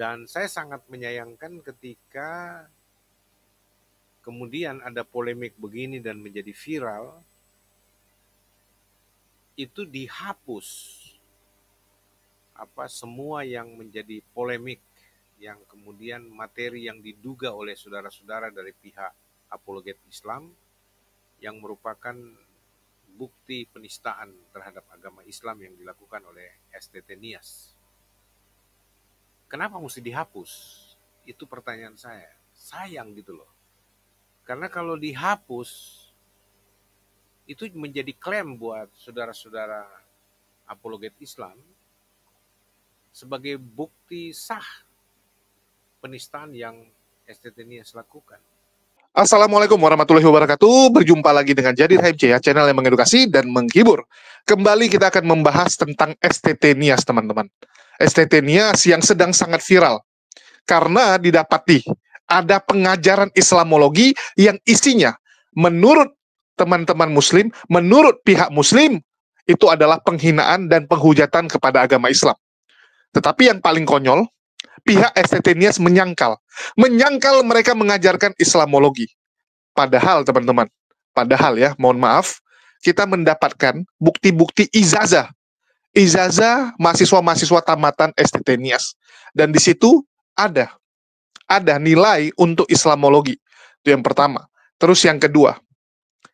Dan saya sangat menyayangkan ketika kemudian ada polemik begini dan menjadi viral, itu dihapus semua yang menjadi polemik, yang kemudian materi yang diduga oleh saudara-saudara dari pihak apologet Islam yang merupakan bukti penistaan terhadap agama Islam yang dilakukan oleh STT Nias. Kenapa mesti dihapus? Itu pertanyaan saya. Sayang gitu loh. Karena kalau dihapus, itu menjadi klaim buat saudara-saudara apologet Islam sebagai bukti sah penistaan yang STT Nias lakukan. Assalamualaikum warahmatullahi wabarakatuh. Berjumpa lagi dengan Jadi HMC, ya, channel yang mengedukasi dan menghibur. Kembali kita akan membahas tentang STT Nias, teman-teman. STT Nias yang sedang sangat viral karena didapati ada pengajaran Islamologi yang isinya menurut teman-teman Muslim, menurut pihak Muslim, itu adalah penghinaan dan penghujatan kepada agama Islam. Tetapi yang paling konyol, pihak STT Nias menyangkal mereka mengajarkan Islamologi. Padahal teman-teman, ya, mohon maaf, kita mendapatkan bukti-bukti ijazah mahasiswa-mahasiswa tamatan STT Nias. Dan di situ ada nilai untuk Islamologi. Itu yang pertama. Terus yang kedua,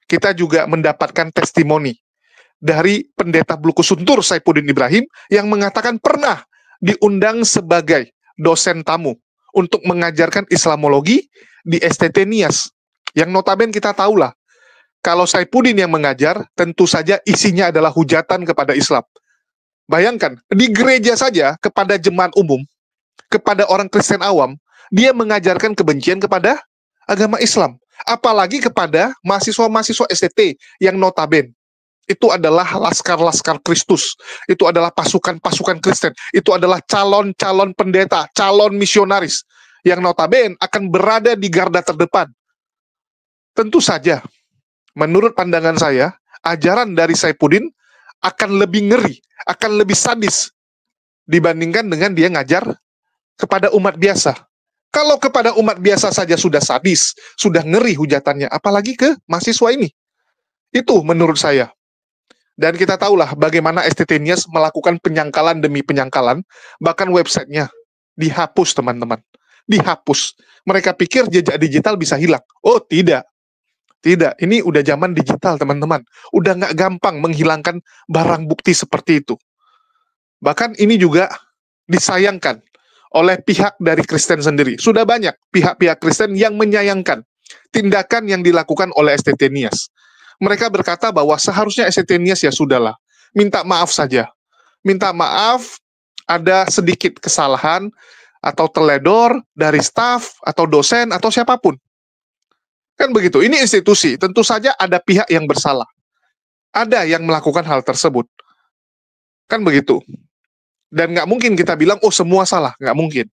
kita juga mendapatkan testimoni dari pendeta Blukusuntur Saifuddin Ibrahim yang mengatakan pernah diundang sebagai dosen tamu untuk mengajarkan Islamologi di STT Nias. Yang notabene kita tahulah, kalau Saifuddin yang mengajar, tentu saja isinya adalah hujatan kepada Islam. Bayangkan, di gereja saja kepada jemaat umum, kepada orang Kristen awam, dia mengajarkan kebencian kepada agama Islam. Apalagi kepada mahasiswa-mahasiswa STT yang notabene itu adalah laskar-laskar Kristus, itu adalah pasukan-pasukan Kristen, itu adalah calon-calon pendeta, calon misionaris, yang notabene akan berada di garda terdepan. Tentu saja, menurut pandangan saya, ajaran dari Saifuddin akan lebih ngeri, akan lebih sadis, dibandingkan dengan dia ngajar kepada umat biasa. Kalau kepada umat biasa saja sudah sadis, sudah ngeri hujatannya, apalagi ke mahasiswa ini. Itu menurut saya. Dan kita tahulah bagaimana STT Nias melakukan penyangkalan demi penyangkalan, bahkan websitenya dihapus, teman-teman. Dihapus. Mereka pikir jejak digital bisa hilang. Oh, tidak. Tidak, ini udah zaman digital, teman-teman. Udah nggak gampang menghilangkan barang bukti seperti itu. Bahkan ini juga disayangkan oleh pihak dari Kristen sendiri. Sudah banyak pihak-pihak Kristen yang menyayangkan tindakan yang dilakukan oleh STT Nias. Mereka berkata bahwa seharusnya STT Nias ya sudahlah, minta maaf saja. Minta maaf, ada sedikit kesalahan atau teledor dari staf atau dosen atau siapapun. Kan begitu, ini institusi, tentu saja ada pihak yang bersalah. Ada yang melakukan hal tersebut. Kan begitu. Dan nggak mungkin kita bilang, oh semua salah, nggak mungkin.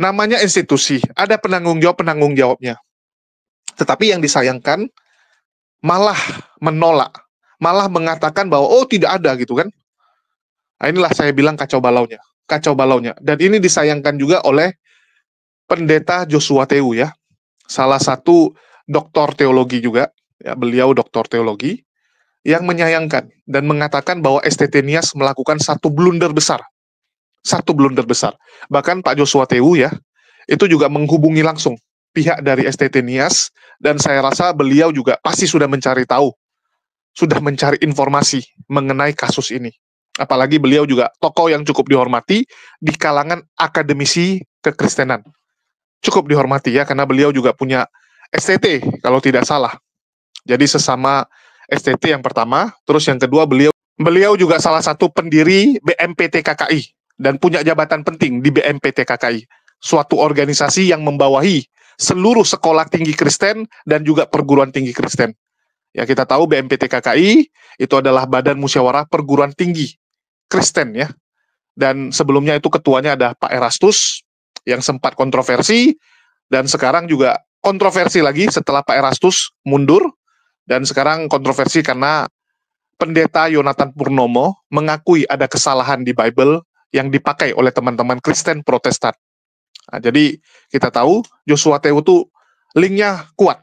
Namanya institusi, ada penanggung jawabnya. Tetapi yang disayangkan, malah menolak, malah mengatakan bahwa oh tidak ada gitu kan. Nah, inilah saya bilang kacau balaunya. Dan ini disayangkan juga oleh pendeta Joshua Tewu, ya, salah satu doktor teologi juga, ya, beliau doktor teologi yang menyayangkan dan mengatakan bahwa STT Nias melakukan satu blunder besar. Bahkan Pak Joshua Tewu, ya, itu juga menghubungi langsung pihak dari STT Nias, dan saya rasa beliau juga pasti sudah mencari tahu, sudah mencari informasi mengenai kasus ini. Apalagi beliau juga tokoh yang cukup dihormati di kalangan akademisi kekristenan. Cukup dihormati, ya, karena beliau juga punya STT, kalau tidak salah. Jadi sesama STT yang pertama, terus yang kedua beliau juga salah satu pendiri BMPT KKI, dan punya jabatan penting di BMPT KKI, suatu organisasi yang membawahi seluruh sekolah tinggi Kristen dan juga perguruan tinggi Kristen. Ya, kita tahu BMPT KKI itu adalah Badan Musyawarah Perguruan Tinggi Kristen, ya. Dan sebelumnya itu ketuanya ada Pak Erastus yang sempat kontroversi, dan sekarang juga kontroversi lagi setelah Pak Erastus mundur, dan sekarang kontroversi karena pendeta Yonatan Purnomo mengakui ada kesalahan di Bible yang dipakai oleh teman-teman Kristen Protestan. Nah, jadi kita tahu Joshua Tewu itu linknya kuat,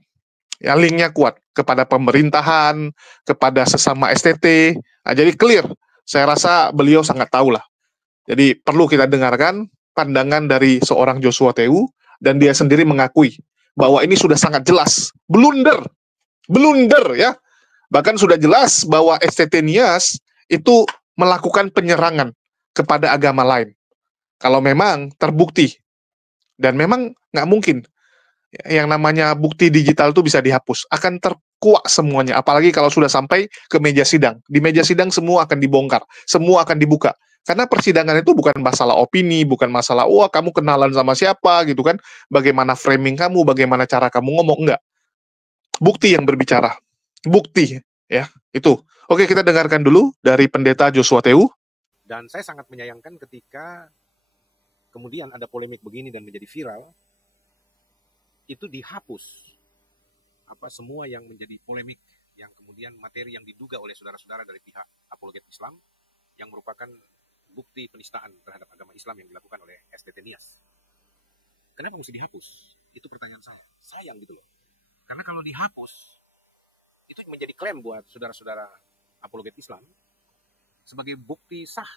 ya linknya kuat kepada pemerintahan, kepada sesama STT. Nah, jadi clear. Saya rasa beliau sangat tahu lah. Jadi perlu kita dengarkan pandangan dari seorang Joshua Tewu, dan dia sendiri mengakui bahwa ini sudah sangat jelas blunder, blunder ya. Bahkan sudah jelas bahwa STT Nias itu melakukan penyerangan kepada agama lain. Kalau memang terbukti, dan memang nggak mungkin yang namanya bukti digital itu bisa dihapus, akan terkuak semuanya, apalagi kalau sudah sampai ke meja sidang. Di meja sidang semua akan dibongkar, semua akan dibuka. Karena persidangan itu bukan masalah opini, bukan masalah, wah kamu kenalan sama siapa gitu kan, bagaimana framing kamu, bagaimana cara kamu ngomong, enggak. Bukti yang berbicara, bukti ya, itu. Oke, kita dengarkan dulu dari Pendeta Joshua Tewu. Dan saya sangat menyayangkan ketika kemudian ada polemik begini dan menjadi viral, itu dihapus semua yang menjadi polemik, yang kemudian materi yang diduga oleh saudara-saudara dari pihak apologet Islam yang merupakan bukti penistaan terhadap agama Islam yang dilakukan oleh STT Nias. Kenapa mesti dihapus? Itu pertanyaan saya. Sayang gitu loh. Karena kalau dihapus, itu menjadi klaim buat saudara-saudara apologet Islam sebagai bukti sah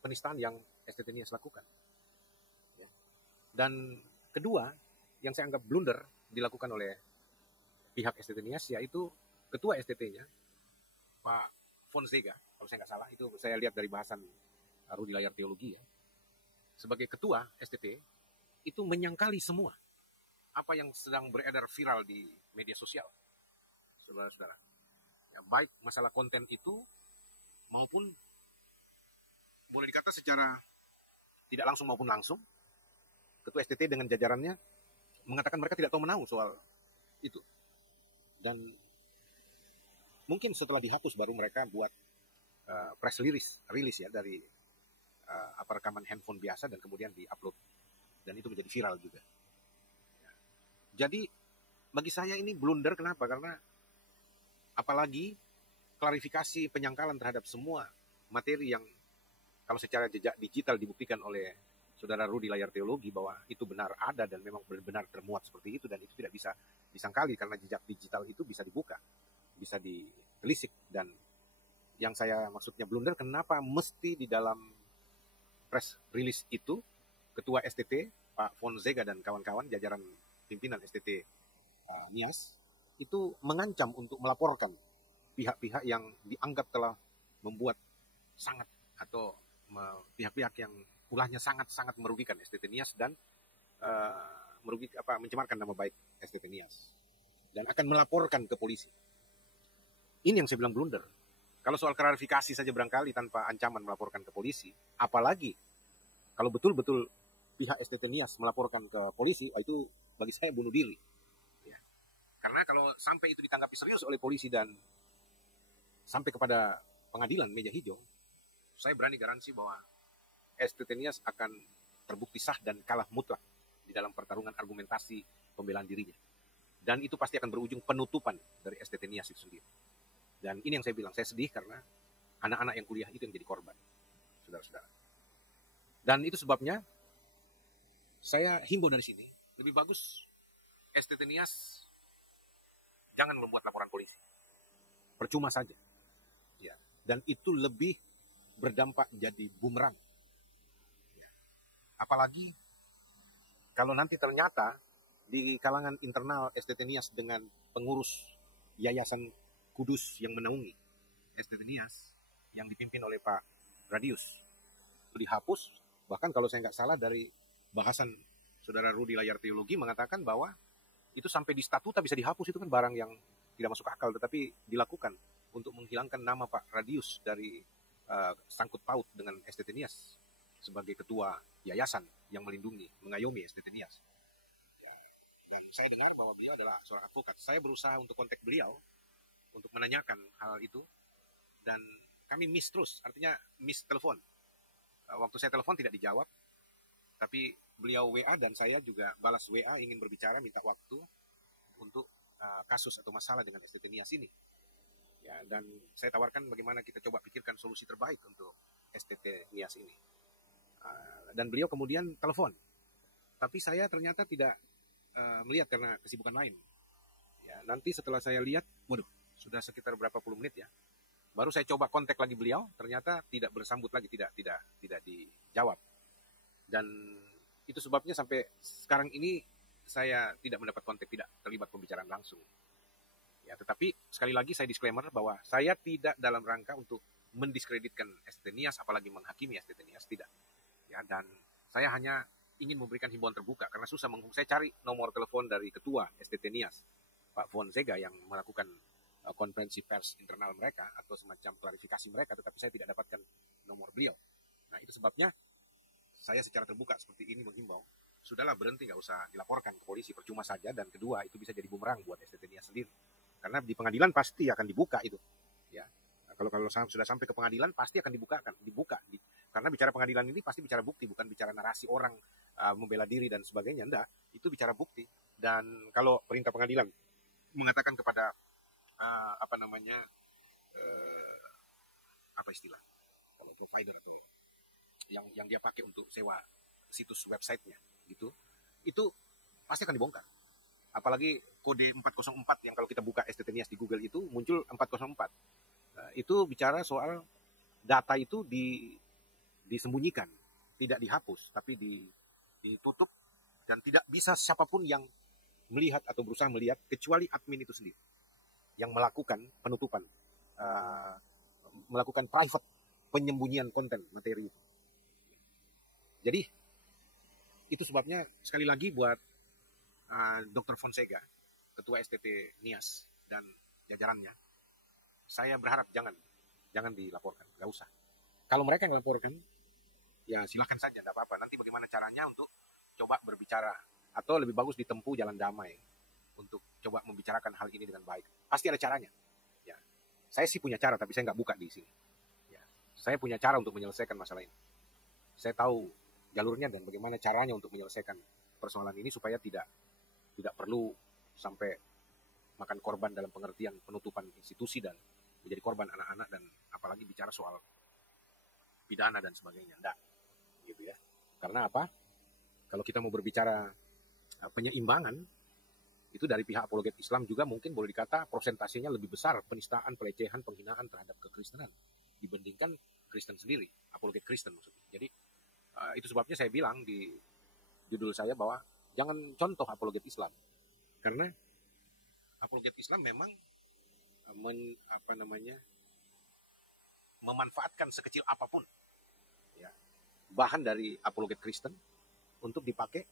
penistaan yang STT Nias lakukan. Dan kedua, yang saya anggap blunder dilakukan oleh pihak STT Nias, yaitu ketua STT-nya, Pak Fonseca, kalau saya nggak salah, itu saya lihat dari bahasan Rudi Layar Teologi ya. Sebagai ketua STT, itu menyangkali semua apa yang sedang beredar viral di media sosial, saudara-saudara. Ya, baik masalah konten itu, maupun boleh dikata secara tidak langsung maupun langsung, ketua STT dengan jajarannya mengatakan mereka tidak tahu menahu soal itu. Dan mungkin setelah dihapus baru mereka buat press release ya dari rekaman handphone biasa dan kemudian diupload. Dan itu menjadi viral juga. Jadi bagi saya ini blunder, kenapa? Karena apalagi klarifikasi penyangkalan terhadap semua materi yang kalau secara jejak digital dibuktikan oleh saudara Rudi Layar Teologi bahwa itu benar ada dan memang benar termuat seperti itu, dan itu tidak bisa disangkali karena jejak digital itu bisa dibuka, bisa ditelisik. Dan yang saya maksudnya blunder, kenapa mesti di dalam press release itu ketua STT Pak Fonseca dan kawan-kawan jajaran pimpinan STT Nias itu mengancam untuk melaporkan pihak-pihak yang dianggap telah membuat sangat, atau pihak-pihak yang ulahnya sangat-sangat merugikan STT Nias dan mencemarkan nama baik STT Nias, dan akan melaporkan ke polisi. Ini yang saya bilang blunder. Kalau soal klarifikasi saja barangkali tanpa ancaman melaporkan ke polisi, apalagi kalau betul-betul pihak STT Nias melaporkan ke polisi, itu bagi saya bunuh diri. Ya. Karena kalau sampai itu ditanggapi serius oleh polisi dan sampai kepada pengadilan meja hijau, saya berani garansi bahwa STT Nias akan terbukti sah dan kalah mutlak di dalam pertarungan argumentasi pembelaan dirinya. Dan itu pasti akan berujung penutupan dari STT Nias itu sendiri. Dan ini yang saya bilang, saya sedih karena anak-anak yang kuliah itu yang jadi korban, saudara-saudara. Dan itu sebabnya saya himbau dari sini, lebih bagus STT Nias jangan membuat laporan polisi. Percuma saja. Ya. Dan itu lebih berdampak jadi bumerang. Ya. Apalagi kalau nanti ternyata di kalangan internal STT Nias dengan pengurus Yayasan Kudus yang menaungi STT Nias yang dipimpin oleh Pak Radius itu dihapus. Bahkan kalau saya nggak salah dari bahasan saudara Rudi Layar Teologi mengatakan bahwa itu sampai di statuta bisa dihapus. Itu kan barang yang tidak masuk akal, tetapi dilakukan untuk menghilangkan nama Pak Radius dari sangkut paut dengan STT Nias sebagai ketua yayasan yang melindungi, mengayomi STT Nias. Dan saya dengar bahwa beliau adalah seorang advokat. Saya berusaha untuk kontak beliau untuk menanyakan hal itu, dan kami miss terus, artinya miss telepon. Waktu saya telepon tidak dijawab, tapi beliau WA dan saya juga balas WA ingin berbicara, minta waktu untuk kasus atau masalah dengan STT Nias ini. Ya, dan saya tawarkan bagaimana kita coba pikirkan solusi terbaik untuk STT Nias ini. Dan beliau kemudian telepon. Tapi saya ternyata tidak melihat karena kesibukan lain. Ya, nanti setelah saya lihat, waduh, sudah sekitar berapa puluh menit ya. Baru saya coba kontak lagi beliau, ternyata tidak bersambut lagi, tidak dijawab. Dan itu sebabnya sampai sekarang ini saya tidak mendapat kontak, tidak terlibat pembicaraan langsung. Ya, tetapi sekali lagi saya disclaimer bahwa saya tidak dalam rangka untuk mendiskreditkan STT Nias, apalagi menghakimi STT Nias, tidak. Ya, dan saya hanya ingin memberikan himbauan terbuka karena susah saya cari nomor telepon dari ketua STT Nias, Pak Fonseca, yang melakukan konferensi pers internal mereka atau semacam klarifikasi mereka, tetapi saya tidak dapatkan nomor beliau. Nah, itu sebabnya saya secara terbuka seperti ini menghimbau, sudahlah berhenti, nggak usah dilaporkan ke polisi, percuma saja, dan kedua itu bisa jadi bumerang buat STT Nias sendiri. Karena di pengadilan pasti akan dibuka itu, ya. Nah, kalau sudah sampai ke pengadilan pasti akan dibuka. Karena bicara pengadilan ini pasti bicara bukti, bukan bicara narasi orang membela diri dan sebagainya. Enggak, itu bicara bukti. Dan kalau perintah pengadilan mengatakan kepada apa istilah kalau provider itu yang dia pakai untuk sewa situs websitenya gitu, itu pasti akan dibongkar. Apalagi kode 404 yang kalau kita buka STT Nias di Google itu muncul 404. Itu bicara soal data itu disembunyikan, tidak dihapus, tapi ditutup, dan tidak bisa siapapun yang melihat atau berusaha melihat kecuali admin itu sendiri yang melakukan penutupan, melakukan private penyembunyian konten materi itu. Jadi itu sebabnya sekali lagi buat Dr. Fonseca, Ketua STT Nias dan jajarannya, saya berharap jangan dilaporkan, nggak usah. Kalau mereka yang laporkan, ya silahkan saja, tidak apa-apa. Nanti bagaimana caranya untuk coba berbicara, atau lebih bagus ditempuh jalan damai untuk coba membicarakan hal ini dengan baik. Pasti ada caranya. Ya, saya sih punya cara, tapi saya nggak buka di sini. Ya, saya punya cara untuk menyelesaikan masalah ini. Saya tahu jalurnya dan bagaimana caranya untuk menyelesaikan persoalan ini supaya tidak perlu sampai makan korban dalam pengertian penutupan institusi dan menjadi korban anak-anak, dan apalagi bicara soal pidana dan sebagainya. Enggak, gitu ya. Karena apa? Kalau kita mau berbicara penyeimbangan, itu dari pihak apologet Islam juga mungkin boleh dikata prosentasenya lebih besar penistaan, pelecehan, penghinaan terhadap kekristenan dibandingkan Kristen sendiri, apologet Kristen maksudnya. Jadi itu sebabnya saya bilang di judul saya bahwa jangan contoh apologet Islam, karena apologet Islam memang memanfaatkan sekecil apapun ya, bahan dari apologet Kristen untuk dipakai,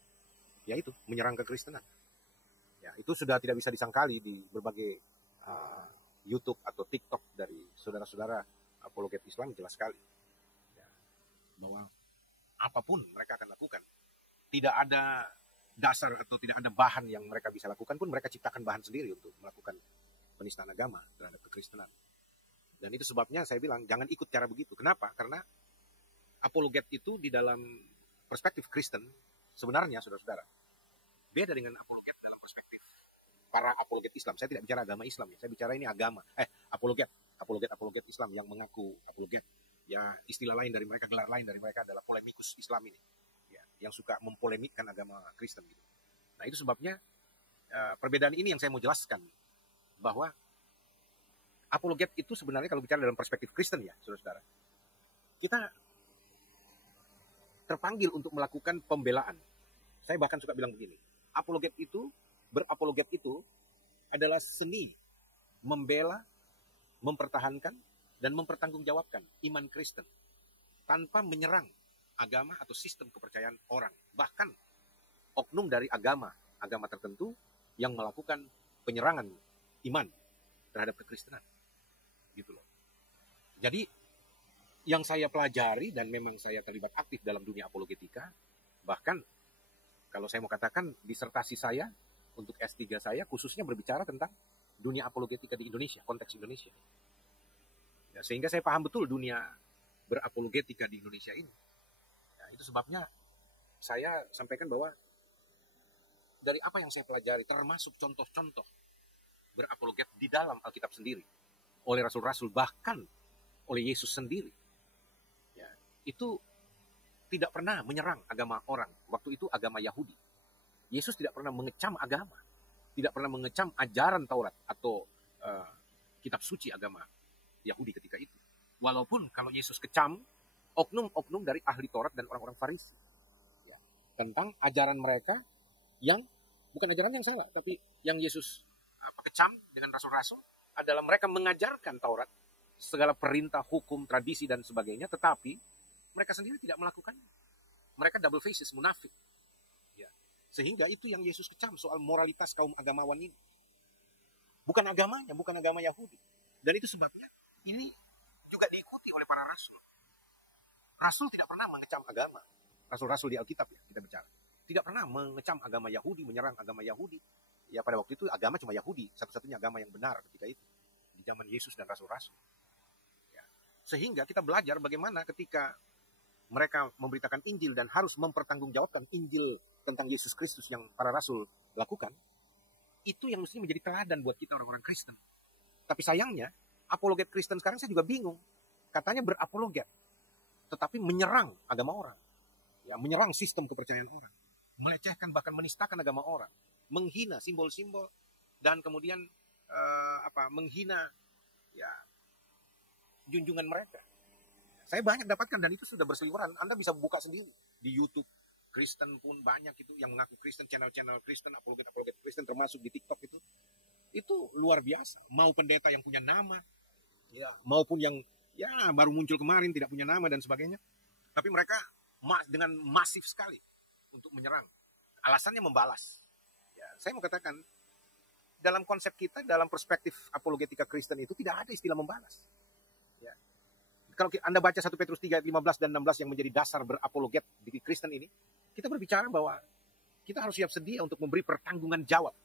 yaitu menyerang kekristenan. Ya, itu sudah tidak bisa disangkali di berbagai YouTube atau TikTok dari saudara-saudara apologet Islam, jelas sekali ya, bahwa apapun mereka akan lakukan, tidak ada dasar atau tidak ada bahan yang mereka bisa lakukan pun mereka ciptakan bahan sendiri untuk melakukan penistaan agama terhadap kekristenan. Dan itu sebabnya saya bilang jangan ikut cara begitu. Kenapa? Karena apologet itu di dalam perspektif Kristen sebenarnya, saudara-saudara, beda dengan apologet dalam perspektif para apologet Islam. Saya tidak bicara agama Islam ya, saya bicara ini agama. Apologet Islam yang mengaku apologet. Ya, istilah lain dari mereka, gelar lain dari mereka adalah polemikus Islam ini. Ya, yang suka mempolemikkan agama Kristen gitu. Nah, itu sebabnya perbedaan ini yang saya mau jelaskan, bahwa apologet itu sebenarnya kalau bicara dalam perspektif Kristen ya, saudara-saudara, kita terpanggil untuk melakukan pembelaan. Saya bahkan suka bilang begini, berapologet itu adalah seni membela, mempertahankan, dan mempertanggungjawabkan iman Kristen tanpa menyerang agama atau sistem kepercayaan orang, bahkan oknum dari agama tertentu yang melakukan penyerangan iman terhadap kekristenan, gitu loh. Jadi yang saya pelajari dan memang saya terlibat aktif dalam dunia apologetika, bahkan kalau saya mau katakan disertasi saya untuk S3 saya khususnya berbicara tentang dunia apologetika di Indonesia, konteks Indonesia. Ya, sehingga saya paham betul dunia berapologetika di Indonesia ini. Ya, itu sebabnya saya sampaikan bahwa dari apa yang saya pelajari, termasuk contoh-contoh berapologet di dalam Alkitab sendiri, oleh rasul-rasul, bahkan oleh Yesus sendiri, ya, itu tidak pernah menyerang agama orang. Waktu itu agama Yahudi. Yesus tidak pernah mengecam agama. Tidak pernah mengecam ajaran Taurat atau kitab suci agama Yahudi ketika itu. Walaupun kalau Yesus kecam oknum-oknum dari ahli Taurat dan orang-orang Farisi. Ya, tentang ajaran mereka yang bukan ajaran yang salah, tapi yang Yesus kecam dengan rasul-rasul adalah mereka mengajarkan Taurat, segala perintah, hukum, tradisi, dan sebagainya, tetapi mereka sendiri tidak melakukannya. Mereka double faces, munafik. Ya. Sehingga itu yang Yesus kecam soal moralitas kaum agamawan ini. Bukan agamanya, bukan agama Yahudi. Dan itu sebabnya ini juga diikuti oleh para rasul. Rasul tidak pernah mengecam agama. Rasul-rasul di Alkitab ya, kita bicara. Tidak pernah mengecam agama Yahudi, menyerang agama Yahudi. Ya pada waktu itu agama cuma Yahudi, satu-satunya agama yang benar ketika itu. Di zaman Yesus dan rasul-rasul. Ya. Sehingga kita belajar bagaimana ketika mereka memberitakan Injil dan harus mempertanggungjawabkan Injil tentang Yesus Kristus yang para rasul lakukan, itu yang mesti menjadi teladan buat kita orang-orang Kristen. Tapi sayangnya, apologet Kristen sekarang saya juga bingung. Katanya berapologet, tetapi menyerang agama orang. Ya, menyerang sistem kepercayaan orang. Melecehkan bahkan menistakan agama orang. Menghina simbol-simbol dan kemudian menghina ya junjungan mereka. Saya banyak dapatkan dan itu sudah berseliweran. Anda bisa buka sendiri di YouTube. Kristen pun banyak itu yang mengaku Kristen, channel-channel Kristen, apologet Kristen termasuk di TikTok itu. Itu luar biasa. Mau pendeta yang punya nama, ya, maupun yang ya baru muncul kemarin tidak punya nama dan sebagainya. Tapi mereka dengan masif sekali untuk menyerang. Alasannya membalas. Ya, saya mau katakan dalam konsep kita, dalam perspektif apologetika Kristen itu tidak ada istilah membalas. Ya. Kalau Anda baca 1 Petrus 3, 15 dan 16 yang menjadi dasar berapologet di Kristen ini, kita berbicara bahwa kita harus siap sedia untuk memberi pertanggungan jawab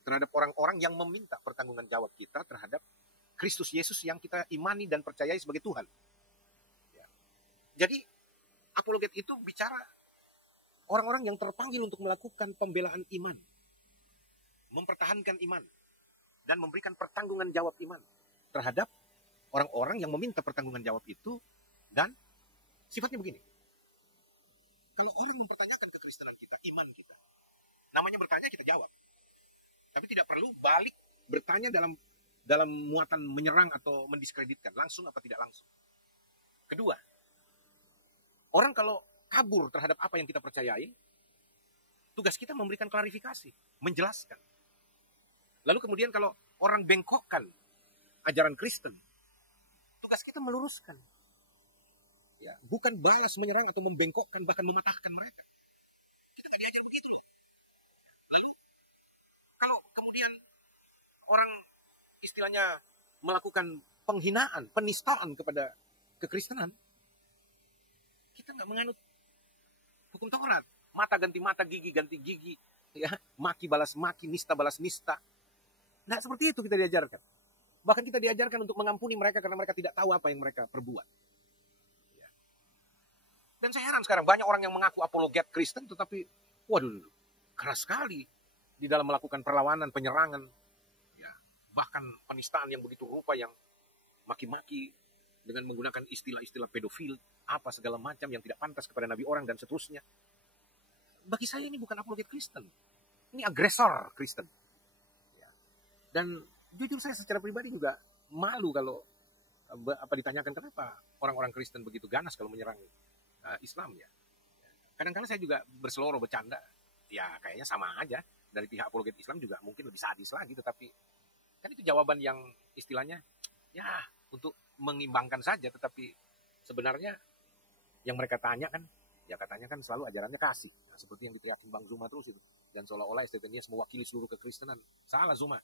terhadap orang-orang yang meminta pertanggungan jawab kita terhadap Kristus Yesus yang kita imani dan percayai sebagai Tuhan. Ya. Jadi, apologet itu bicara orang-orang yang terpanggil untuk melakukan pembelaan iman, mempertahankan iman, dan memberikan pertanggungan jawab iman terhadap orang-orang yang meminta pertanggungan jawab itu. Dan sifatnya begini, kalau orang mempertanyakan kekristenan kita, iman kita, namanya bertanya kita jawab, tapi tidak perlu balik bertanya dalam muatan menyerang atau mendiskreditkan, langsung apa tidak langsung. Kedua, orang kalau kabur terhadap apa yang kita percayai, tugas kita memberikan klarifikasi, menjelaskan. Lalu kemudian kalau orang bengkokkan ajaran Kristen, tugas kita meluruskan. Ya, bukan balas menyerang atau membengkokkan bahkan mematahkan mereka. Kita jadi aja begitu. Lalu kalau kemudian orang istilahnya melakukan penghinaan, penistaan kepada kekristenan, kita nggak menganut hukum Taurat. Mata ganti mata, gigi ganti gigi, ya, maki balas maki, nista balas nista. Nah, seperti itu kita diajarkan. Bahkan kita diajarkan untuk mengampuni mereka karena mereka tidak tahu apa yang mereka perbuat. Ya. Dan saya heran sekarang banyak orang yang mengaku apologet Kristen, tetapi waduh, keras sekali di dalam melakukan perlawanan, penyerangan, ya, bahkan penistaan yang begitu rupa, yang maki-maki dengan menggunakan istilah-istilah pedofil, apa segala macam yang tidak pantas kepada nabi orang dan seterusnya. Bagi saya ini bukan apologet Kristen, ini agresor Kristen. Ya. Dan jujur saya secara pribadi juga malu kalau ditanyakan kenapa orang-orang Kristen begitu ganas kalau menyerang Islam ya. Kadang-kadang saya juga berseloroh bercanda, ya kayaknya sama aja. Dari pihak apologet Islam juga mungkin lebih sadis lagi, tetapi kan itu jawaban yang istilahnya ya untuk mengimbangkan saja, tetapi sebenarnya yang mereka tanya kan, ya katanya kan selalu ajarannya kasih. Nah, seperti yang diteriakin Bang Zuma terus itu. Dan seolah-olah STT-Nias mewakili seluruh kekristenan. Salah Zuma.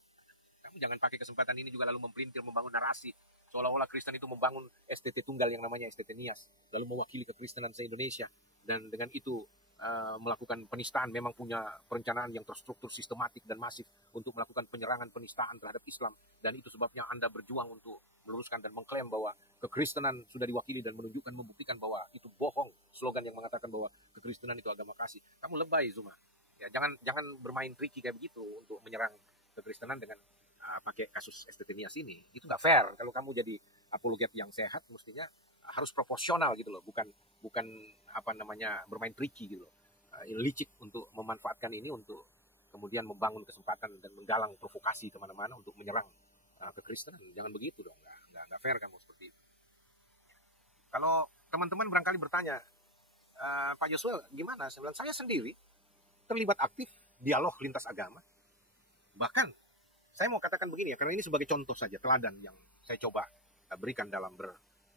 Kamu jangan pakai kesempatan ini juga lalu memperintil, membangun narasi. Seolah-olah Kristen itu membangun STT tunggal yang namanya STT-Nias. Lalu mewakili kekristenan se-Indonesia. Dan dengan itu melakukan penistaan, memang punya perencanaan yang terstruktur, sistematik dan masif untuk melakukan penyerangan, penistaan terhadap Islam. Dan itu sebabnya Anda berjuang untuk meluruskan dan mengklaim bahwa kekristenan sudah diwakili dan menunjukkan, membuktikan bahwa itu bohong. Slogan yang mengatakan bahwa kekristenan itu agama kasih. Kamu lebay Zuma. Ya, jangan bermain tricky kayak begitu untuk menyerang kekristenan dengan pakai kasus STT-Nias ini. Itu nggak fair. Kalau kamu jadi apologet yang sehat, mestinya harus proporsional gitu loh, bukan apa namanya bermain tricky gitu loh, licik untuk memanfaatkan ini untuk kemudian membangun kesempatan dan menggalang provokasi kemana-mana untuk menyerang kekristenan. Jangan begitu dong, nggak fair kamu seperti itu. Kalau teman-teman barangkali bertanya, Pak Joshua gimana? Saya bilang, saya sendiri terlibat aktif dialog lintas agama. Bahkan saya mau katakan begini ya, karena ini sebagai contoh saja, teladan yang saya coba berikan dalam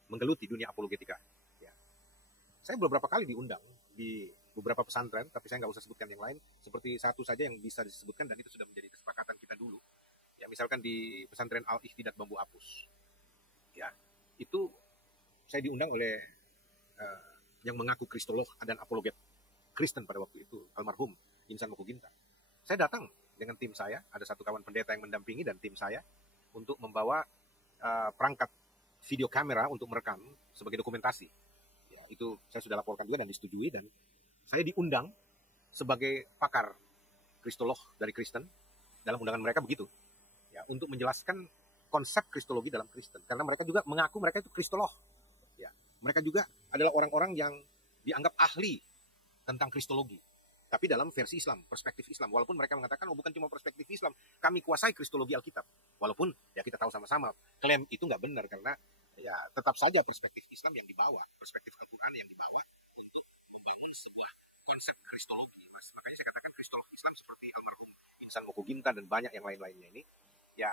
menggeluti dunia apologetika. Ya. Saya beberapa kali diundang di beberapa pesantren, tapi saya nggak usah sebutkan yang lain. Seperti satu saja yang bisa disebutkan, dan itu sudah menjadi kesepakatan kita dulu. Ya, misalkan di pesantren Al-Ikhtidat Bambu Apus. Ya, itu saya diundang oleh yang mengaku kristolog dan apologet Kristen pada waktu itu, almarhum Insan Mokuginta. Saya datang dengan tim saya, ada satu kawan pendeta yang mendampingi dan tim saya untuk membawa perangkat video kamera untuk merekam sebagai dokumentasi. Ya, itu saya sudah laporkan juga dan disetujui, dan saya diundang sebagai pakar kristolog dari Kristen. Dalam undangan mereka begitu, ya, untuk menjelaskan konsep kristologi dalam Kristen, karena mereka juga mengaku mereka itu kristolog. Ya, mereka juga adalah orang-orang yang dianggap ahli tentang kristologi, tapi dalam versi Islam, perspektif Islam. Walaupun mereka mengatakan, oh bukan cuma perspektif Islam, kami kuasai kristologi Alkitab. Walaupun ya kita tahu sama-sama, klaim itu nggak benar, karena ya tetap saja perspektif Islam yang dibawa, perspektif Al-Quran yang dibawa untuk membangun sebuah konsep kristologi. Makanya saya katakan kristolog Islam seperti almarhum Insan Mokuginta dan banyak yang lain-lainnya ini, ya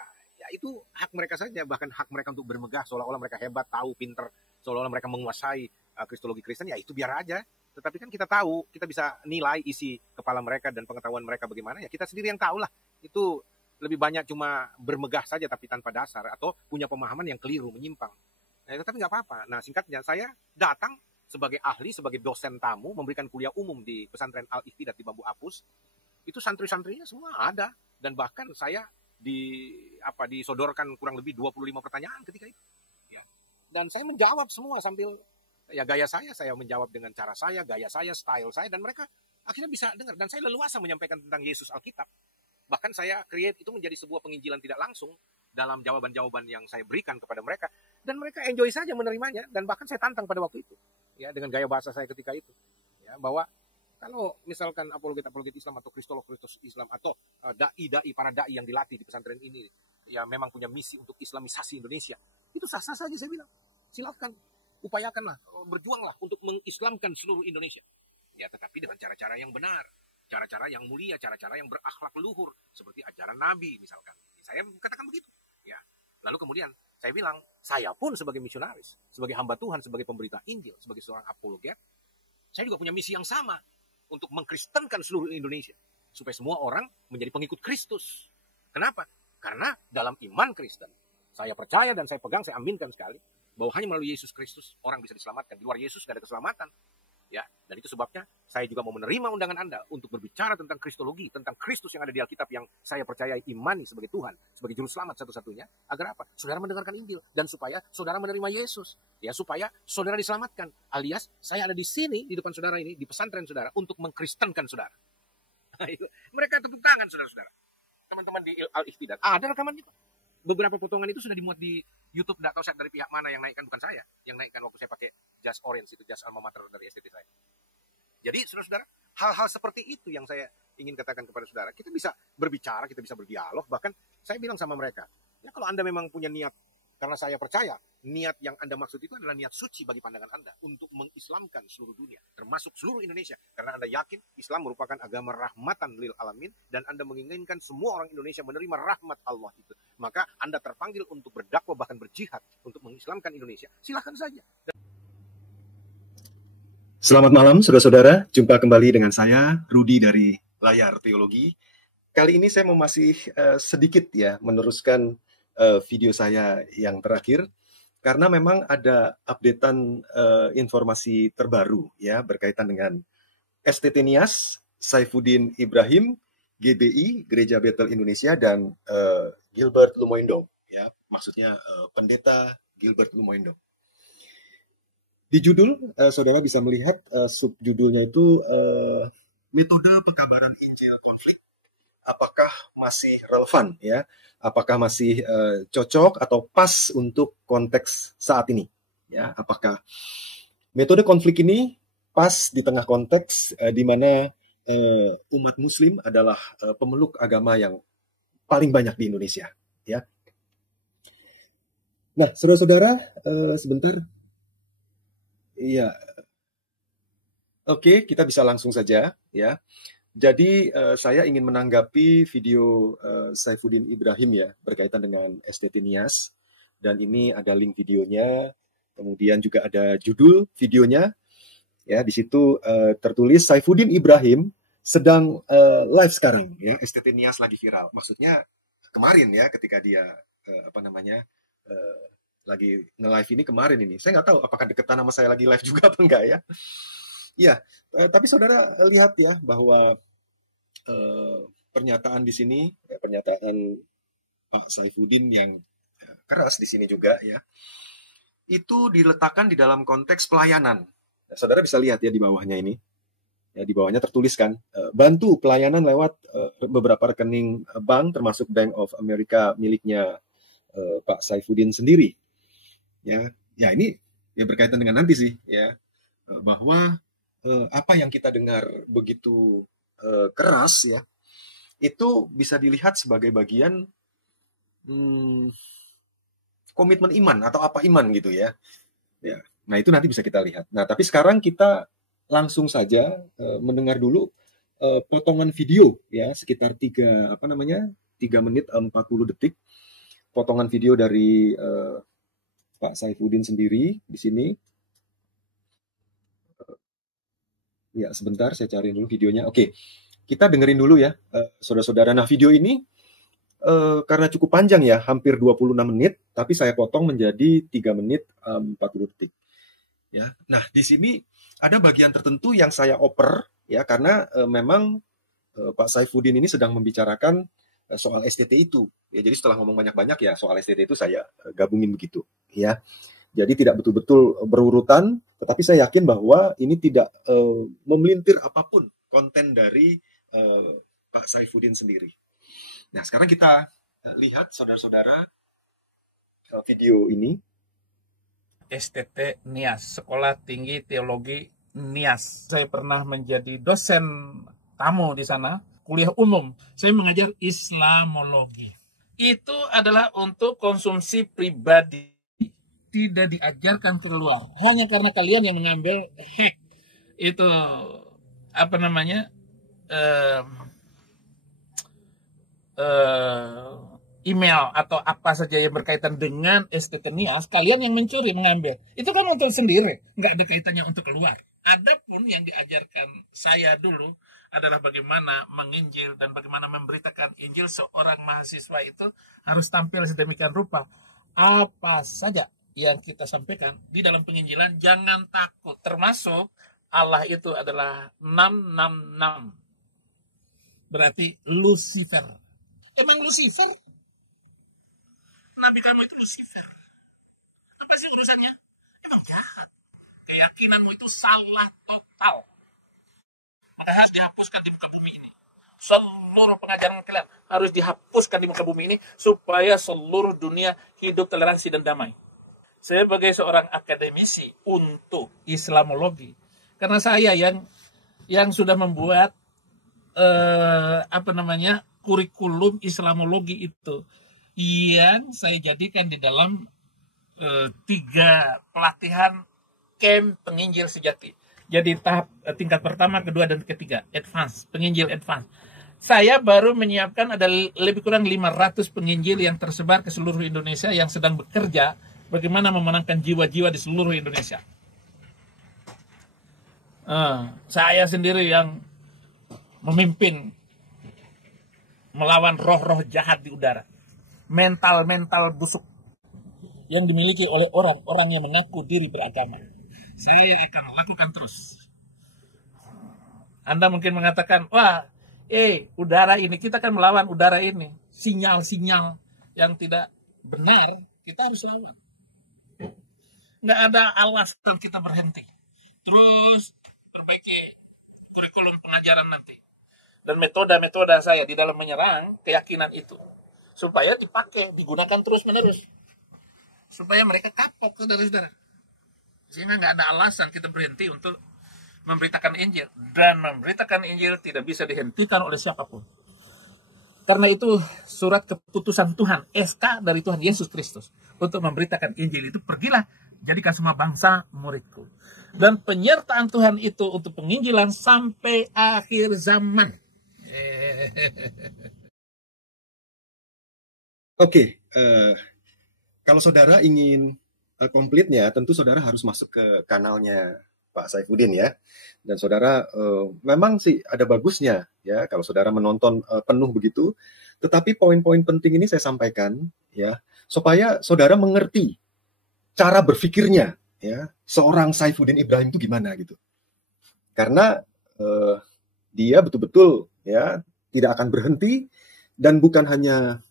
itu hak mereka saja, bahkan hak mereka untuk bermegah, seolah-olah mereka hebat, tahu, pinter, seolah-olah mereka menguasai kristologi Kristen, ya itu biar aja. Tetapi kan kita tahu, kita bisa nilai isi kepala mereka dan pengetahuan mereka bagaimana, ya kita sendiri yang tahu lah. Itu lebih banyak cuma bermegah saja tapi tanpa dasar, atau punya pemahaman yang keliru, menyimpang. Nah, tapi nggak apa-apa. Nah, singkatnya, saya datang sebagai ahli, sebagai dosen tamu, memberikan kuliah umum di pesantren Al-Ikhtidat di Bambu Apus. Itu santri-santrinya semua ada, dan bahkan saya disodorkan kurang lebih 25 pertanyaan ketika itu. Ya. Dan saya menjawab semua sambil ya gaya saya menjawab dengan cara saya, gaya saya, style saya, dan mereka akhirnya bisa dengar. Dan saya leluasa menyampaikan tentang Yesus Alkitab. Bahkan saya create itu menjadi sebuah penginjilan tidak langsung dalam jawaban-jawaban yang saya berikan kepada mereka, dan mereka enjoy saja menerimanya. Dan bahkan saya tantang pada waktu itu, ya, dengan gaya bahasa saya ketika itu, ya, bahwa kalau misalkan apologet Islam atau kristolog Islam atau dai para dai yang dilatih di pesantren ini, ya memang punya misi untuk islamisasi Indonesia, itu sah-sah saja saya bilang. Silakan, upayakanlah, berjuanglah untuk mengislamkan seluruh Indonesia. Ya, tetapi dengan cara-cara yang benar, cara-cara yang mulia, cara-cara yang berakhlak luhur, seperti ajaran Nabi misalkan. Saya katakan begitu. Ya. Lalu kemudian saya bilang, saya pun sebagai misionaris, sebagai hamba Tuhan, sebagai pemberita Injil, sebagai seorang apologet, saya juga punya misi yang sama untuk mengkristenkan seluruh Indonesia, supaya semua orang menjadi pengikut Kristus. Kenapa? Karena dalam iman Kristen, saya percaya dan saya pegang, saya aminkan sekali, bahwa hanya melalui Yesus Kristus orang bisa diselamatkan. Di luar Yesus tidak ada keselamatan. Ya, dan itu sebabnya saya juga mau menerima undangan Anda untuk berbicara tentang kristologi, tentang Kristus yang ada di Alkitab yang saya percayai, imani sebagai Tuhan, sebagai juru selamat satu-satunya. Agar apa? Saudara mendengarkan Injil, dan supaya saudara menerima Yesus, ya, supaya saudara diselamatkan. Alias saya ada di sini di depan saudara ini, di pesantren saudara, untuk mengkristenkan saudara. Mereka tepuk tangan, saudara-saudara. Teman-teman di Al-Ikhtidat, ada rekamannya. Beberapa potongan itu sudah dimuat di YouTube, tidak tahu saya dari pihak mana yang naikkan, bukan saya. Yang naikkan waktu saya pakai jas orange, itu jas alma mater dari STT saya. Jadi saudara-saudara, hal-hal seperti itu yang saya ingin katakan kepada saudara. Kita bisa berbicara, kita bisa berdialog. Bahkan saya bilang sama mereka, ya kalau Anda memang punya niat, karena saya percaya niat yang Anda maksud itu adalah niat suci bagi pandangan Anda untuk mengislamkan seluruh dunia, termasuk seluruh Indonesia. Karena Anda yakin Islam merupakan agama rahmatan lil alamin, dan Anda menginginkan semua orang Indonesia menerima rahmat Allah itu. Maka Anda terpanggil untuk berdakwah, bahkan berjihad untuk mengislamkan Indonesia. Silahkan saja. Selamat malam saudara-saudara, jumpa kembali dengan saya Rudi dari Layar Teologi. Kali ini saya mau masih sedikit ya meneruskan video saya yang terakhir, karena memang ada updatean informasi terbaru ya berkaitan dengan STT Nias, Saifuddin Ibrahim, GBI Gereja Bethel Indonesia, dan Gilbert Lumoindong ya, maksudnya Pendeta Gilbert Lumoindong. Di judul saudara bisa melihat subjudulnya itu metode pekabaran Injil konflik, apakah masih relevan ya? Apakah masih cocok atau pas untuk konteks saat ini? Ya, apakah metode konflik ini pas di tengah konteks di mana umat Muslim adalah pemeluk agama yang paling banyak di Indonesia. Ya. Nah, saudara-saudara, sebentar. Iya. Oke, kita bisa langsung saja. Ya. Jadi saya ingin menanggapi video Saifuddin Ibrahim ya berkaitan dengan STT Nias. Dan ini ada link videonya. Kemudian juga ada judul videonya. Ya, di situ tertulis Saifuddin Ibrahim sedang live sekarang ya, STT Nias lagi viral. Maksudnya kemarin ya ketika dia lagi nge-live ini kemarin ini. Saya nggak tahu apakah deketan sama saya lagi live juga apa enggak ya. Iya, tapi saudara lihat ya bahwa pernyataan di sini, pernyataan Pak Saifuddin yang keras di sini juga ya, itu diletakkan di dalam konteks pelayanan. Nah, saudara bisa lihat ya di bawahnya ini. Ya, di bawahnya tertulis kan, bantu pelayanan lewat beberapa rekening bank, termasuk Bank of America miliknya Pak Saifuddin sendiri. Ya, ini ya berkaitan dengan nanti sih, ya, bahwa apa yang kita dengar begitu keras ya, itu bisa dilihat sebagai bagian komitmen iman atau apa iman gitu ya. Ya, nah itu nanti bisa kita lihat. Nah, tapi sekarang kita langsung saja mendengar dulu potongan video ya sekitar 3 menit 40 detik potongan video dari Pak Saifuddin sendiri di sini. Ya, sebentar saya cari dulu videonya. Oke. Kita dengerin dulu ya saudara-saudara. Nah, video ini karena cukup panjang ya, hampir 26 menit, tapi saya potong menjadi 3 menit 40 detik. Ya. Nah, di sini ada bagian tertentu yang saya oper ya karena memang Pak Saifuddin ini sedang membicarakan soal STT itu. Ya, jadi setelah ngomong banyak-banyak ya soal STT itu saya gabungin begitu ya. Jadi tidak betul-betul berurutan, tetapi saya yakin bahwa ini tidak memelintir apapun konten dari Pak Saifuddin sendiri. Nah, sekarang kita lihat saudara-saudara video ini. STT Nias, Sekolah Tinggi Teologi Nias. Saya pernah menjadi dosen tamu di sana, kuliah umum. Saya mengajar Islamologi. Itu adalah untuk konsumsi pribadi. Tidak diajarkan keluar. Hanya karena kalian yang mengambil hack. Itu, email atau apa saja yang berkaitan dengan STT Nias, kalian yang mencuri, mengambil. Itu kan untuk sendiri, nggak ada kaitannya untuk keluar. Adapun yang diajarkan saya dulu adalah bagaimana menginjil dan bagaimana memberitakan Injil. Seorang mahasiswa itu harus tampil sedemikian rupa. Apa saja yang kita sampaikan di dalam penginjilan, jangan takut. Termasuk Allah itu adalah 666. Berarti Lucifer. Emang Lucifer? Nabi kamu itu Lucifer. Apa sih urusannya? Emang jahat. Keyakinanmu itu salah total. Maka harus dihapuskan di muka bumi ini. Seluruh pengajaran kalian harus dihapuskan di muka bumi ini supaya seluruh dunia hidup toleransi dan damai. Sebagai seorang akademisi untuk Islamologi, karena saya yang sudah membuat kurikulum Islamologi itu yang saya jadikan di dalam 3 pelatihan camp penginjil sejati. Jadi tahap tingkat pertama, kedua, dan ketiga, advance, penginjil advance. Saya baru menyiapkan ada lebih kurang 500 penginjil yang tersebar ke seluruh Indonesia yang sedang bekerja bagaimana memenangkan jiwa-jiwa di seluruh Indonesia. Saya sendiri yang memimpin melawan roh-roh jahat di udara. Mental-mental busuk yang dimiliki oleh orang-orang yang mengaku diri beragama. Saya akan lakukan terus. Anda mungkin mengatakan, wah, udara ini, kita akan melawan udara ini. Sinyal-sinyal yang tidak benar, kita harus lawan. Nggak ada alasan kita berhenti. Terus perbaiki kurikulum pengajaran nanti. Dan metode-metode saya di dalam menyerang keyakinan itu. Supaya dipakai, digunakan terus-menerus. Supaya mereka kapok, saudara-saudara. Sehingga nggak ada alasan kita berhenti untuk memberitakan Injil. Dan memberitakan Injil tidak bisa dihentikan oleh siapapun. Karena itu surat keputusan Tuhan, SK dari Tuhan Yesus Kristus untuk memberitakan Injil itu, pergilah, jadikan semua bangsa muridku. Dan penyertaan Tuhan itu untuk penginjilan sampai akhir zaman. Oke, kalau saudara ingin komplitnya, tentu saudara harus masuk ke kanalnya Pak Saifuddin ya. Dan saudara memang sih ada bagusnya ya kalau saudara menonton penuh begitu. Tetapi poin-poin penting ini saya sampaikan ya supaya saudara mengerti cara berpikirnya ya seorang Saifuddin Ibrahim itu gimana gitu. Karena dia betul-betul ya tidak akan berhenti, dan bukan hanya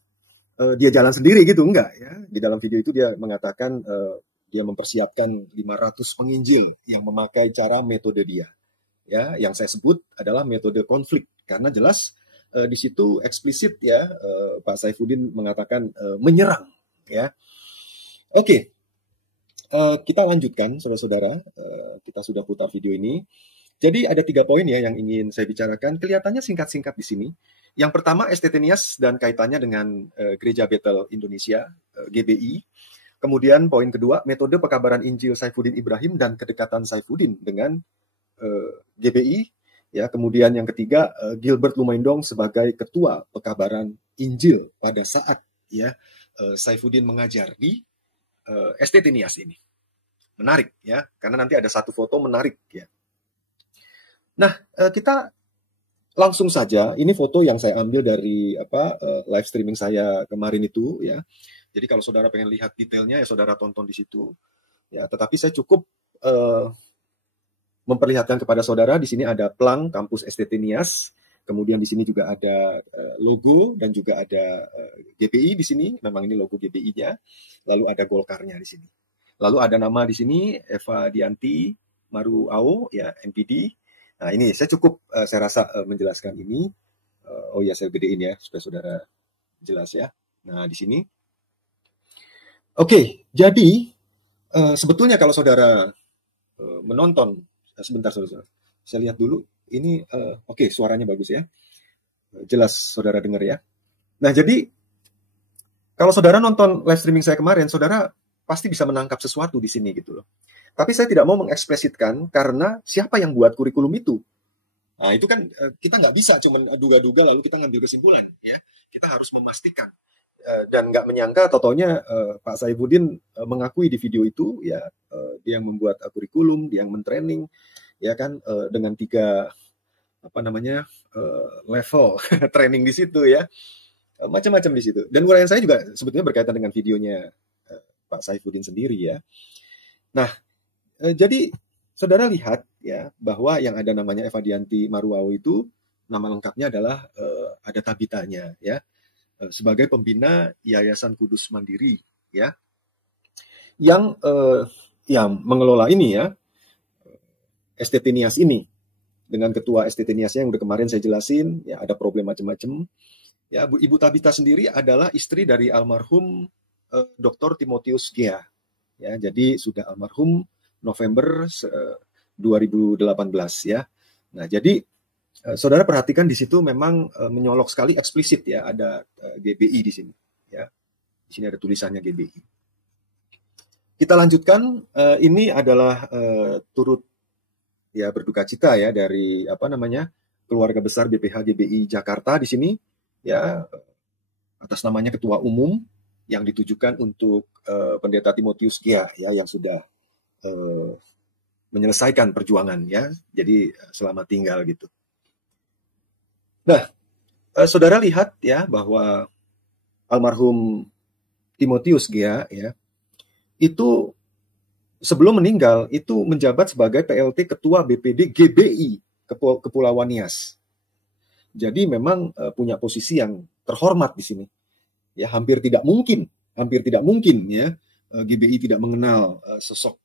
dia jalan sendiri gitu, enggak ya. Di dalam video itu dia mengatakan dia mempersiapkan 500 penginjil yang memakai cara metode dia. Ya, yang saya sebut adalah metode konflik, karena jelas di situ eksplisit ya Pak Saifuddin mengatakan menyerang ya. Oke. Kita lanjutkan saudara-saudara, kita sudah putar video ini. Jadi ada 3 poin ya yang ingin saya bicarakan. Kelihatannya singkat-singkat di sini. Yang pertama, STT-NIAS dan kaitannya dengan Gereja Bethel Indonesia, GBI. Kemudian poin kedua, metode pekabaran Injil Saifuddin Ibrahim dan kedekatan Saifuddin dengan GBI. Ya, kemudian yang ketiga, Gilbert Lumaindong sebagai ketua pekabaran Injil pada saat ya Saifuddin mengajar di STT-NIAS ini. Menarik ya, karena nanti ada satu foto menarik ya. Nah, kita langsung saja, ini foto yang saya ambil dari live streaming saya kemarin itu ya. Jadi kalau saudara pengen lihat detailnya ya saudara tonton di situ. Ya, tetapi saya cukup memperlihatkan kepada saudara di sini ada plang kampus STT-NIAS. Kemudian di sini juga ada logo dan juga ada GBI di sini. Memang ini logo GBI-nya. Lalu ada Golkarnya di sini. Lalu ada nama di sini Eva Dianti Maru Ao ya, MPD. Nah ini saya cukup saya rasa menjelaskan ini. Oh ya, saya gedein ya supaya saudara jelas ya. Nah di sini. Oke, jadi sebetulnya kalau saudara menonton sebentar saudara. Saya lihat dulu. Ini oke, suaranya bagus ya. Jelas saudara dengar ya. Nah, jadi kalau saudara nonton live streaming saya kemarin, saudara pasti bisa menangkap sesuatu di sini gitu loh. Tapi saya tidak mau mengeksplisitkan karena siapa yang buat kurikulum itu. Nah, itu kan kita nggak bisa cuma duga-duga lalu kita ngambil kesimpulan ya. Kita harus memastikan. Dan nggak menyangka totonya Pak Saifuddin mengakui di video itu ya dia yang membuat kurikulum, dia yang mentraining ya kan dengan 3 level training di situ ya, macam-macam di situ. Dan uraian saya juga sebetulnya berkaitan dengan videonya Pak Saifuddin sendiri ya. Nah, jadi saudara lihat ya bahwa yang ada namanya Eva Dianti Maruau itu nama lengkapnya adalah ada tabitanya ya sebagai pembina Yayasan Kudus Mandiri ya yang mengelola ini ya STT-NIAS ini dengan ketua STT-NIAS yang udah kemarin saya jelasin ya ada problem macam-macam ya. Ibu Tabita sendiri adalah istri dari almarhum Dr. Timotius Gea ya, jadi sudah almarhum November 2018 ya. Nah jadi saudara perhatikan di situ memang menyolok sekali eksplisit ya ada GBI di sini ya. Di sini ada tulisannya GBI. Kita lanjutkan, ini adalah turut ya berduka cita ya dari keluarga besar BPH GBI Jakarta di sini ya atas namanya ketua umum yang ditujukan untuk pendeta Timotius Gea ya yang sudah menyelesaikan perjuangan ya. Jadi selamat tinggal gitu. Nah, saudara lihat ya bahwa almarhum Timotius Gea ya itu sebelum meninggal itu menjabat sebagai PLT Ketua BPD GBI Kepulauan Nias. Jadi memang punya posisi yang terhormat di sini. Ya hampir tidak mungkin ya GBI tidak mengenal sosok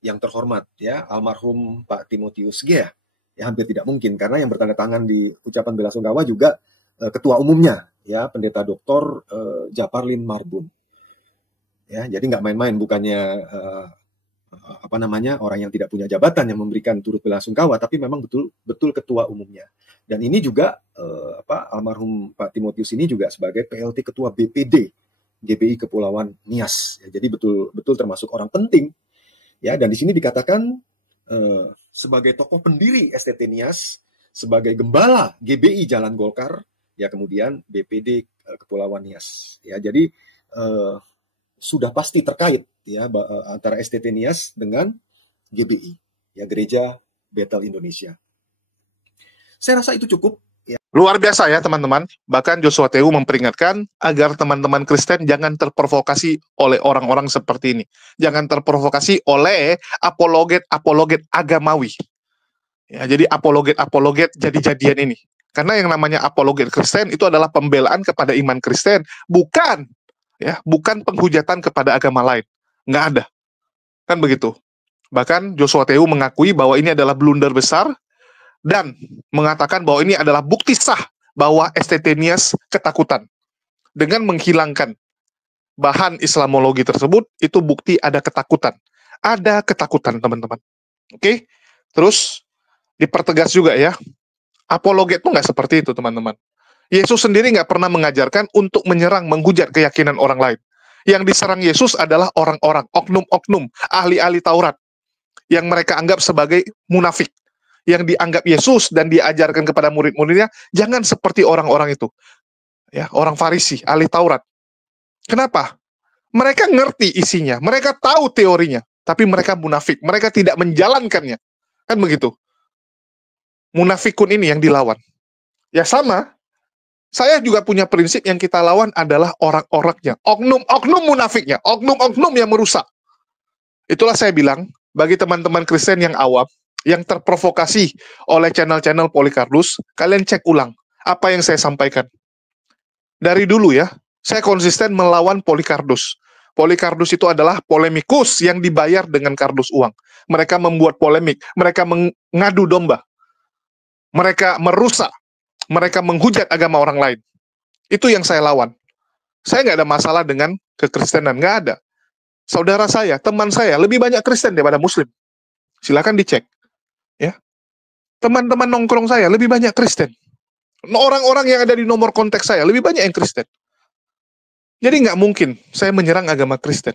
yang terhormat ya almarhum Pak Timotius Gea. Ya hampir tidak mungkin karena yang bertanda tangan di ucapan bela sungkawa juga ketua umumnya ya Pendeta Dr. Japarlin Marbun. Ya, jadi nggak main-main, bukannya apa namanya, orang yang tidak punya jabatan yang memberikan turut belasungkawa, tapi memang betul ketua umumnya. Dan ini juga almarhum Pak Timotius ini juga sebagai PLT ketua BPD GBI Kepulauan Nias. Ya, jadi betul termasuk orang penting. Ya, dan di sini dikatakan sebagai tokoh pendiri STT Nias, sebagai gembala GBI Jalan Golkar, ya kemudian BPD Kepulauan Nias. Ya, jadi sudah pasti terkait ya antara STT Nias dengan GBI, ya Gereja Bethel Indonesia. Saya rasa itu cukup. Ya. Luar biasa ya teman-teman. Bahkan Joshua Tehu memperingatkan agar teman-teman Kristen jangan terprovokasi oleh orang-orang seperti ini. Jangan terprovokasi oleh apologet agamawi. Ya, jadi apologet jadi-jadian ini. Karena yang namanya apologet Kristen itu adalah pembelaan kepada iman Kristen, bukan penghujatan kepada agama lain. Nggak ada. Kan begitu. Bahkan Joshua Tehu mengakui bahwa ini adalah blunder besar dan mengatakan bahwa ini adalah bukti sah bahwa STT Nias ketakutan. Dengan menghilangkan bahan Islamologi tersebut, itu bukti ada ketakutan. Ada ketakutan, teman-teman. Oke? Terus, dipertegas juga ya, apologet itu nggak seperti itu, teman-teman. Yesus sendiri nggak pernah mengajarkan untuk menyerang, menghujat keyakinan orang lain. Yang diserang Yesus adalah orang-orang, oknum-oknum, ahli-ahli Taurat, yang mereka anggap sebagai munafik. Yang dianggap Yesus dan diajarkan kepada murid-muridnya, jangan seperti orang-orang itu. Ya, orang Farisi, ahli Taurat. Kenapa? Mereka ngerti isinya, mereka tahu teorinya, tapi mereka munafik, mereka tidak menjalankannya. Kan begitu. Munafikun ini yang dilawan. Ya sama, saya juga punya prinsip yang kita lawan adalah orang-orangnya, oknum-oknum munafiknya, oknum-oknum yang merusak. Itulah saya bilang, bagi teman-teman Kristen yang awam, yang terprovokasi oleh channel-channel Polycardos, kalian cek ulang apa yang saya sampaikan. Dari dulu ya, saya konsisten melawan Polycardos. Polycardos itu adalah polemikus yang dibayar dengan kardus uang. Mereka membuat polemik, mereka mengadu domba, mereka merusak, mereka menghujat agama orang lain. Itu yang saya lawan. Saya nggak ada masalah dengan kekristenan, nggak ada. Saudara saya, teman saya, lebih banyak Kristen daripada Muslim. Silakan dicek. Ya, teman-teman nongkrong saya lebih banyak Kristen. Orang-orang yang ada di nomor kontak saya lebih banyak yang Kristen. Jadi nggak mungkin saya menyerang agama Kristen.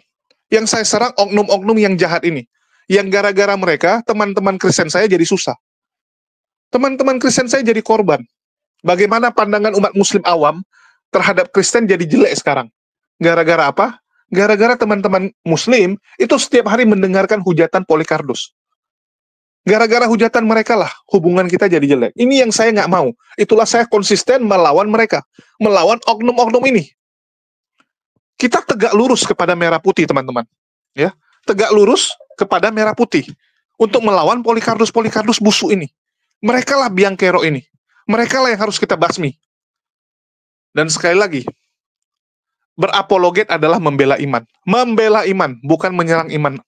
Yang saya serang oknum-oknum yang jahat ini. Yang gara-gara mereka, teman-teman Kristen saya jadi susah. Teman-teman Kristen saya jadi korban. Bagaimana pandangan umat Muslim awam terhadap Kristen jadi jelek sekarang. Gara-gara apa? Gara-gara teman-teman Muslim itu setiap hari mendengarkan hujatan Polycardos. Gara-gara hujatan mereka lah hubungan kita jadi jelek. Ini yang saya nggak mau. Itulah saya konsisten melawan mereka. Melawan oknum-oknum ini. Kita tegak lurus kepada merah putih, teman-teman. Ya, tegak lurus kepada merah putih. Untuk melawan Polycardos busuk ini. Mereka lah biang kerok ini. Mereka lah yang harus kita basmi. Dan sekali lagi, berapologet adalah membela iman. Membela iman, bukan menyerang iman.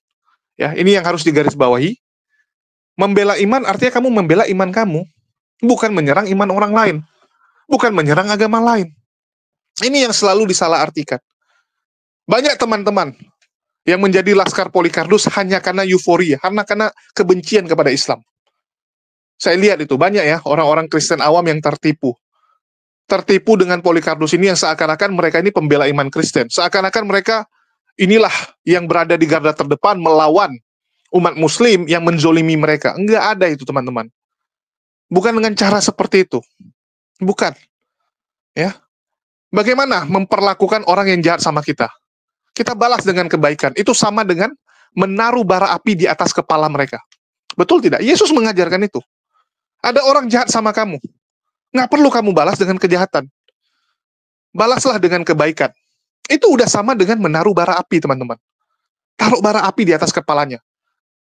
Ya, ini yang harus digarisbawahi. Membela iman artinya kamu membela iman kamu, bukan menyerang iman orang lain, bukan menyerang agama lain. Ini yang selalu disalahartikan. Banyak teman-teman yang menjadi laskar Polycardos hanya karena euforia, karena kebencian kepada Islam. Saya lihat itu banyak ya orang-orang Kristen awam yang tertipu dengan Polycardos ini, yang seakan-akan mereka ini pembela iman Kristen, seakan-akan mereka inilah yang berada di garda terdepan melawan umat Muslim yang menzolimi mereka. Enggak ada itu, teman-teman. Bukan dengan cara seperti itu. Bukan. Ya. Bagaimana memperlakukan orang yang jahat sama kita? Kita balas dengan kebaikan. Itu sama dengan menaruh bara api di atas kepala mereka. Betul tidak? Yesus mengajarkan itu. Ada orang jahat sama kamu. Nggak perlu kamu balas dengan kejahatan. Balaslah dengan kebaikan. Itu udah sama dengan menaruh bara api, teman-teman. Taruh bara api di atas kepalanya.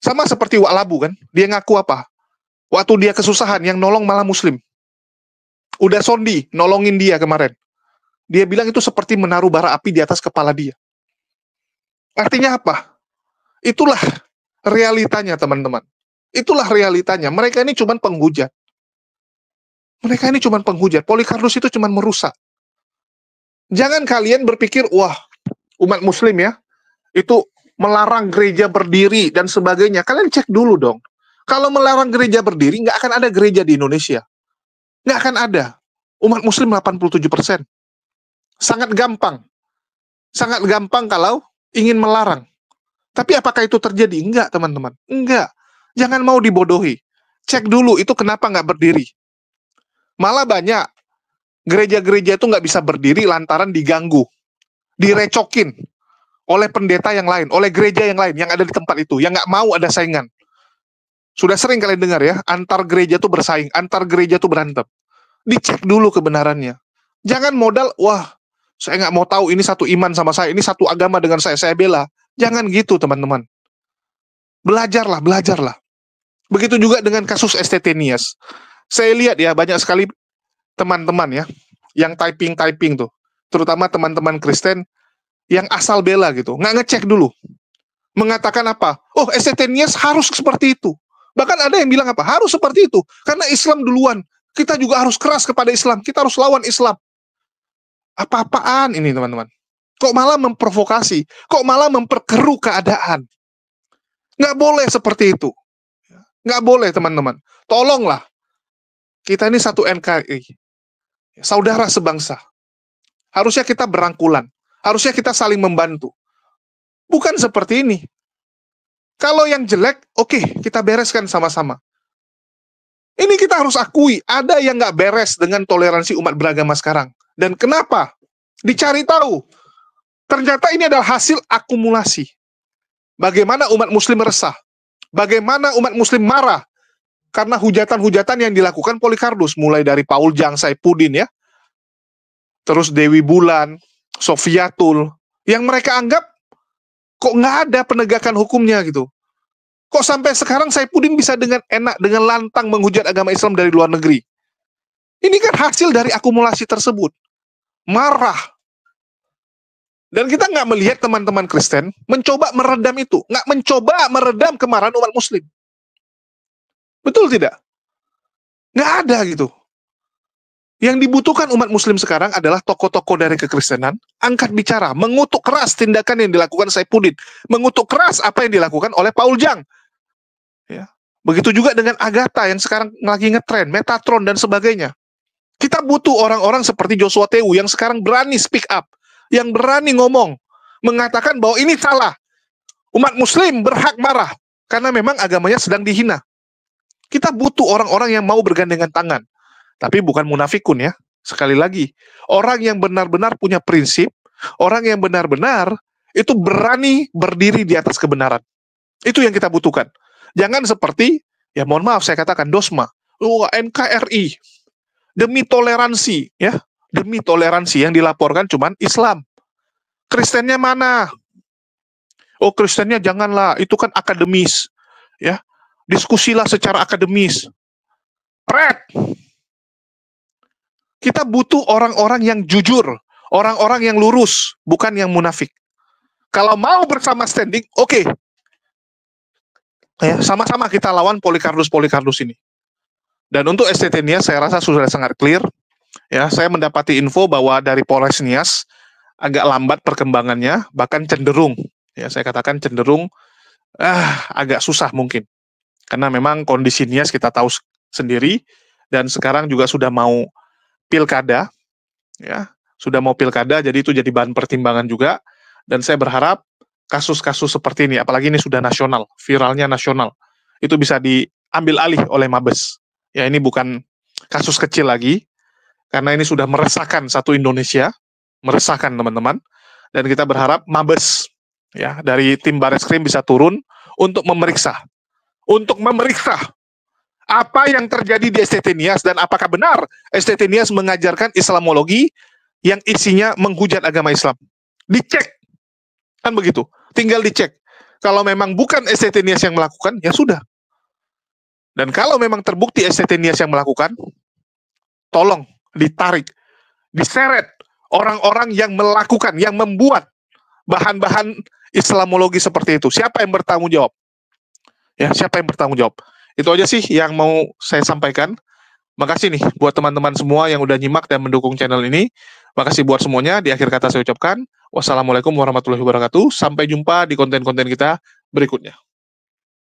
Sama seperti Wak Labu kan, dia ngaku apa? Waktu dia kesusahan, yang nolong malah Muslim. Udah Sondi, nolongin dia kemarin. Dia bilang itu seperti menaruh bara api di atas kepala dia. Artinya apa? Itulah realitanya, teman-teman. Itulah realitanya. Mereka ini cuma penghujat. Mereka ini cuma penghujat. Polycardos itu cuma merusak. Jangan kalian berpikir, wah, umat Muslim ya, itu melarang gereja berdiri dan sebagainya. Kalian cek dulu dong. Kalau melarang gereja berdiri, nggak akan ada gereja di Indonesia. Nggak akan ada. Umat muslim 87%. Sangat gampang. Sangat gampang kalau ingin melarang. Tapi apakah itu terjadi? Enggak, teman-teman. Enggak. Jangan mau dibodohi. Cek dulu itu kenapa nggak berdiri. Malah banyak gereja-gereja itu nggak bisa berdiri lantaran diganggu, direcokin oleh pendeta yang lain, oleh gereja yang lain yang ada di tempat itu, yang nggak mau ada saingan. Sudah sering kalian dengar ya, antar gereja tuh bersaing, antar gereja tuh berantem. Dicek dulu kebenarannya. Jangan modal, wah, saya nggak mau tahu ini satu iman sama saya, ini satu agama dengan saya bela. Jangan gitu, teman-teman. Belajarlah, belajarlah. Begitu juga dengan kasus STT Nias. Saya lihat ya, banyak sekali teman-teman ya, yang typing tuh. Terutama teman-teman Kristen yang asal bela gitu. Nggak ngecek dulu. Mengatakan apa? Oh, STT Nias harus seperti itu. Bahkan ada yang bilang apa? Harus seperti itu. Karena Islam duluan. Kita juga harus keras kepada Islam. Kita harus lawan Islam. Apa-apaan ini, teman-teman? Kok malah memprovokasi? Kok malah memperkeruh keadaan? Nggak boleh seperti itu. Nggak boleh, teman-teman. Tolonglah. Kita ini satu NKRI. Saudara sebangsa. Harusnya kita berangkulan. Harusnya kita saling membantu. Bukan seperti ini. Kalau yang jelek, oke, kita bereskan sama-sama. Ini kita harus akui, ada yang nggak beres dengan toleransi umat beragama sekarang. Dan kenapa? Dicari tahu. Ternyata ini adalah hasil akumulasi. Bagaimana umat muslim resah. Bagaimana umat muslim marah. Karena hujatan-hujatan yang dilakukan Polycarpus. Mulai dari Paul Jang, Saifuddin ya. Terus Dewi Bulan, Sofiatul. Yang mereka anggap, kok nggak ada penegakan hukumnya gitu. Kok sampai sekarang Saifuddin bisa dengan enak, dengan lantang menghujat agama Islam dari luar negeri. Ini kan hasil dari akumulasi tersebut. Marah. Dan kita nggak melihat teman-teman Kristen mencoba meredam itu. Nggak mencoba meredam kemarahan umat muslim. Betul tidak? Nggak ada gitu. Yang dibutuhkan umat muslim sekarang adalah tokoh-tokoh dari kekristenan, angkat bicara, mengutuk keras tindakan yang dilakukan Saifuddin, mengutuk keras apa yang dilakukan oleh Paul Jang. Ya. Begitu juga dengan Agatha yang sekarang lagi ngetren, Metatron dan sebagainya. Kita butuh orang-orang seperti Joshua Tewu yang sekarang berani speak up, yang berani ngomong, mengatakan bahwa ini salah. Umat muslim berhak marah, karena memang agamanya sedang dihina. Kita butuh orang-orang yang mau bergandengan tangan. Tapi bukan munafikun ya. Sekali lagi, orang yang benar-benar punya prinsip, orang yang benar-benar itu berani berdiri di atas kebenaran. Itu yang kita butuhkan. Jangan seperti, ya mohon maaf saya katakan, dosma, NKRI, demi toleransi, ya, demi toleransi yang dilaporkan cuman Islam. Kristennya mana? Oh, Kristennya janganlah, itu kan akademis, ya. Diskusilah secara akademis. Pret. Kita butuh orang-orang yang jujur, orang-orang yang lurus, bukan yang munafik. Kalau mau bersama standing, oke. Ya, sama-sama kita lawan Polycarpus ini. Dan untuk STT Nias saya rasa sudah sangat clear. Ya, saya mendapati info bahwa dari Polres Nias agak lambat perkembangannya, bahkan cenderung, ya saya katakan cenderung agak susah mungkin. Karena memang kondisi Nias kita tahu sendiri, dan sekarang juga sudah mau pilkada, ya sudah mau pilkada, jadi itu jadi bahan pertimbangan juga. Dan saya berharap kasus-kasus seperti ini, apalagi ini sudah nasional, viralnya nasional, itu bisa diambil alih oleh Mabes. Ya ini bukan kasus kecil lagi, karena ini sudah meresahkan satu Indonesia, meresahkan teman-teman. Dan kita berharap Mabes, ya dari tim Bareskrim bisa turun untuk memeriksa apa yang terjadi di STT Nias dan apakah benar STT Nias mengajarkan Islamologi yang isinya menghujat agama Islam. Dicek. Kan begitu. Tinggal dicek. Kalau memang bukan STT Nias yang melakukan, ya sudah. Dan kalau memang terbukti STT Nias yang melakukan, tolong ditarik, diseret orang-orang yang melakukan, yang membuat bahan-bahan Islamologi seperti itu. Siapa yang bertanggung jawab? Ya, siapa yang bertanggung jawab? Itu aja sih yang mau saya sampaikan. Makasih nih buat teman-teman semua yang udah nyimak dan mendukung channel ini. Makasih buat semuanya. Di akhir kata saya ucapkan, Wassalamualaikum warahmatullahi wabarakatuh. Sampai jumpa di konten-konten kita berikutnya.